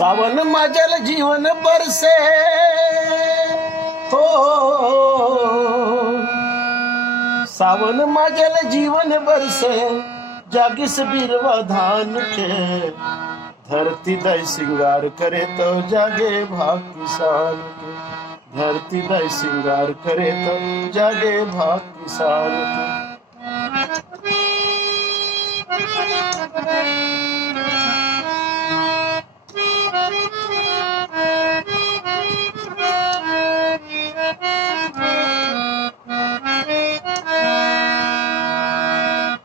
सावन माझल जीवन बरसे हो, सावन माझल जीवन बरसे, जागिस बिरवा धान के, धरती दय सिंगार करे तो जागे भाग किसान के, धरती दय सिंगार करे तो जागे भाग किसान के।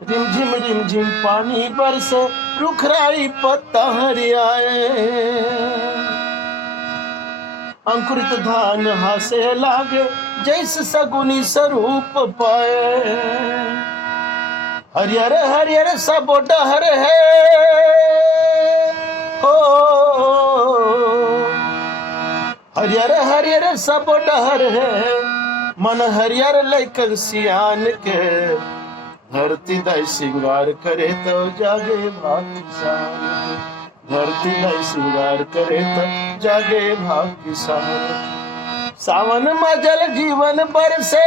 रिमझिम रिमझिम पानी बरसे, रुखराई पत्ता हरियाए, अंकुरित धान हासे लागे, जैसे सगुनी स्वरूप पाए। हरियर हरियर सब डहर है हो, हरियर हरियर सब डहर है, मन हरियर लैकन सियान के, धरती दय सिंगार करे तो जागे भाग किसान के, धरती दय सिंगार करे तो जागे भाग किसान के। सावन मजल जीवन बरसे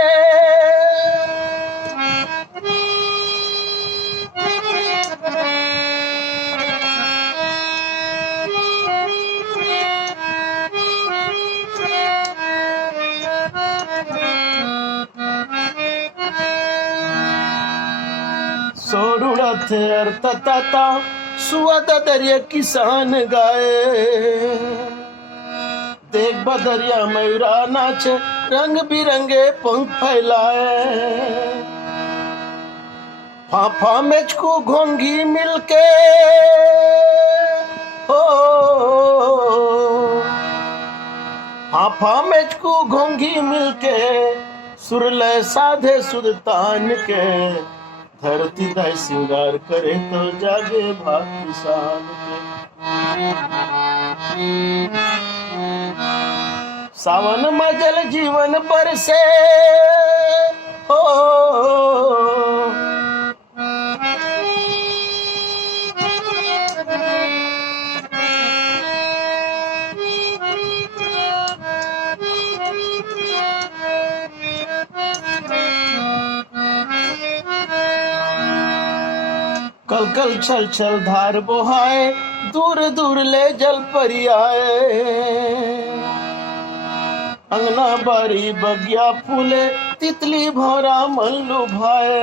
सोरुड़त अर्थता सुअत दरिया किसान गाए, देख बदरिया मयूरा नाचे, रंग बिरंगे पंख फैलाए। फाफा मेचकू घोंगी मिलके हो, फाफा मेचकू घोंगी मिलके, सुरलय साधे सुल्तान के, धरती दय सिंगार करे तो जागे भाग किसान के। सावन मजल जीवन बरसे हो, कल कल छल छल धार बोहाए, दूर दूर ले जल परियाए। अंगना बारी बगिया फूले, तितली भौरा मन लुभाए।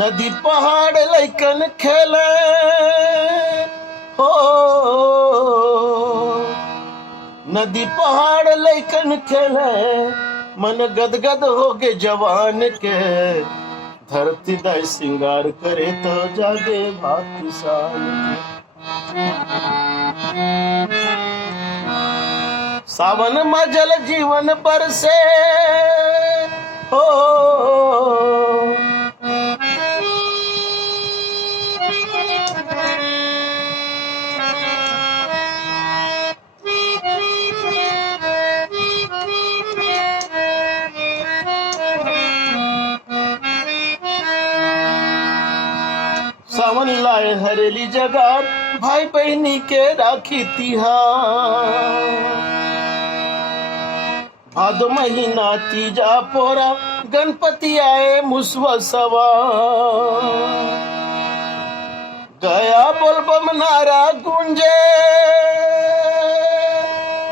नदी पहाड़ लैकन खेले हो, नदी पहाड़ लैकन खेले, मन गदगद हो गे जवान के, धरती दय सिंगार करे तो जागे भाग किसान के। सावन मजल जीवन बरसे हो, सावन लाए हरेली जगह, भाई बहनी के राखी तिहार। भादो महीना तीजा पोरा, गणपति आए मुसवा सवार। गया बोलबम नारा गूंजे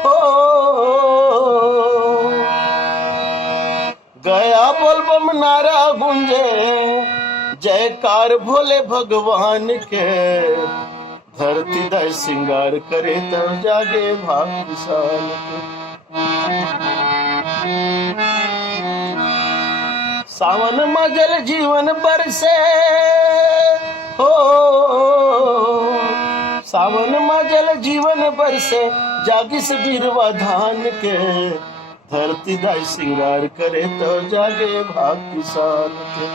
हो, गया बोलबम नारा गूंजे, जयकार भोले भगवान के, धरती दय सिंगार करे तो जागे भाग किसान के। सावन मजल जीवन बरसे हो, सावन मजल जीवन बरसे, जागिस बिरवा धान के, धरती दय सिंगार करे तो जागे भाग किसान के,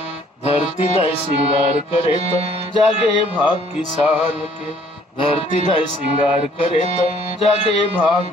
धरती दय सिंगार करे तो जागे भाग किसान के, धरती दय सिंगार करे तो जागे भाग।